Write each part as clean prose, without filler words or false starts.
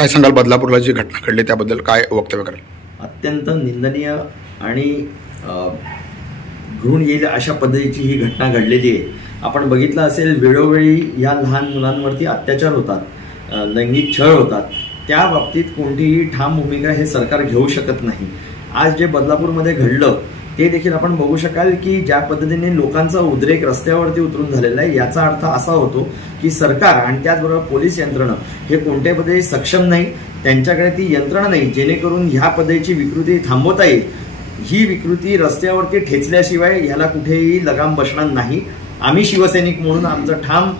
काय सांगाल बदलापूरला जी घटना घडली त्याबद्दल काय वक्तव्य कराल? अत्यंत निंदनीय आणि घृण येईल अशा पद्धतीची ही घटना घडलेली आहे। आपण बघितलं असेल वेळोवेळी या लहान मुलांवरती अत्याचार होतात, लैंगिक छळ होतात, त्या बाबतीत कोणतीही ठाम भूमिका हे सरकार घेऊ शकत नाही। आज जे बदलापूरमध्ये घडलं ते देखील आपण बघू शकाल की ज्या पद्धतीने लोकांचा उद्रेक रस्त्यावरती उतरून झालेला आहे, याचा अर्थ असा होतो की सरकार आणि त्याचबरोबर पोलीस यंत्रणा हे कोणत्या पद्धतीने सक्षम नाही, त्यांच्याकडे ती यंत्रणा नाही जेणेकरून ह्या पद्धतीची विकृती थांबवता येईल। ही विकृती रस्त्यावरती ठेचल्याशिवाय ह्याला कुठेही लगाम बसणार नाही। आम्ही शिवसैनिक म्हणून आमचा ठाम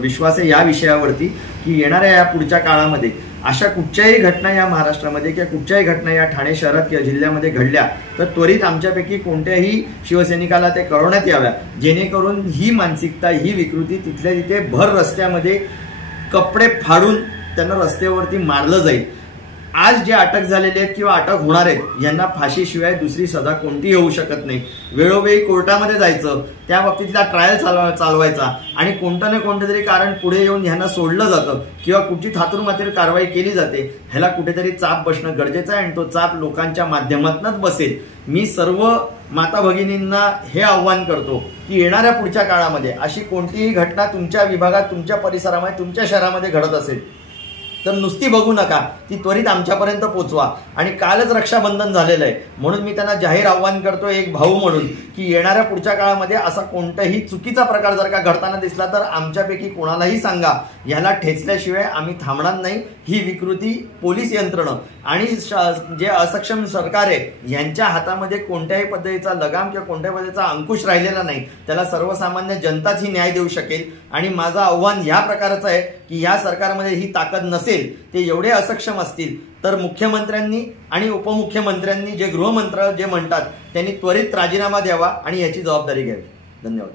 विश्वास आहे या विषयावरती की येणाऱ्या या पुढच्या काळामध्ये अशा कुठच्याही घटना या महाराष्ट्रामध्ये किंवा कुठच्याही घटना या ठाणे शहरात किंवा जिल्ह्यामध्ये घडल्या तर त्वरित आमच्यापैकी कोणत्याही शिवसैनिकाला ते कळवण्यात याव्या, जेणेकरून ही मानसिकता, ही विकृती तिथल्या तिथे भर रस्त्यामध्ये कपडे फाडून त्यांना रस्त्यावरती मारलं जाईल। आज जे अटक झालेले आहेत किंवा अटक होणार आहेत यांना फाशीशिवाय दुसरी सजा कोणतीही होऊ शकत नाही। वेळोवेळी कोर्टामध्ये जायचं, त्या बाबतीतला ट्रायल चालवायचा आणि कोणतं ना कोणतं तरी कारण पुढे येऊन ह्यांना सोडलं जातं किंवा कुठची थातुरमातीर कारवाई केली जाते, ह्याला कुठेतरी चाप बसणं गरजेचं आहे आणि तो चाप लोकांच्या माध्यमातूनच बसेल। मी सर्व माता भगिनींना हे आव्हान करतो की येणाऱ्या पुढच्या काळामध्ये अशी कोणतीही घटना तुमच्या विभागात, तुमच्या परिसरामध्ये, तुमच्या शहरामध्ये घडत असेल तर नुसती बघू नका, ती त्वरित आमच्यापर्यंत पोहोचवा। आणि कालच रक्षाबंधन झालेलं आहे म्हणून मी त्यांना जाहीर आव्हान करतो एक भाऊ म्हणून की येणाऱ्या पुढच्या काळामध्ये असा कोणताही चुकीचा प्रकार जर का घडताना दिसला तर आमच्यापैकी कोणालाही सांगा, याला ठेचल्याशिवाय आम्ही थांबणार नाही। ही विकृती पोलीस यंत्रणा आणि जे असक्षम सरकार आहे यांच्या हातामध्ये कोणत्याही पद्धतीचा लगाम किंवा कोणत्याही पद्धतीचा अंकुश राहिलेला नाही, त्याला सर्वसामान्य जनताच ही न्याय देऊ शकेल। आणि माझं आव्हान या प्रकारचं आहे की या सरकारमध्ये ही ताकद नसेल, ते एवढे असक्षम असतील तर मुख्यमंत्र्यांनी आणि उपमुख्यमंत्र्यांनी जे गृहमंत्री जे म्हणतात त्यांनी त्वरित राजीनामा द्यावा आणि याची जबाबदारी घ्यावी। धन्यवाद।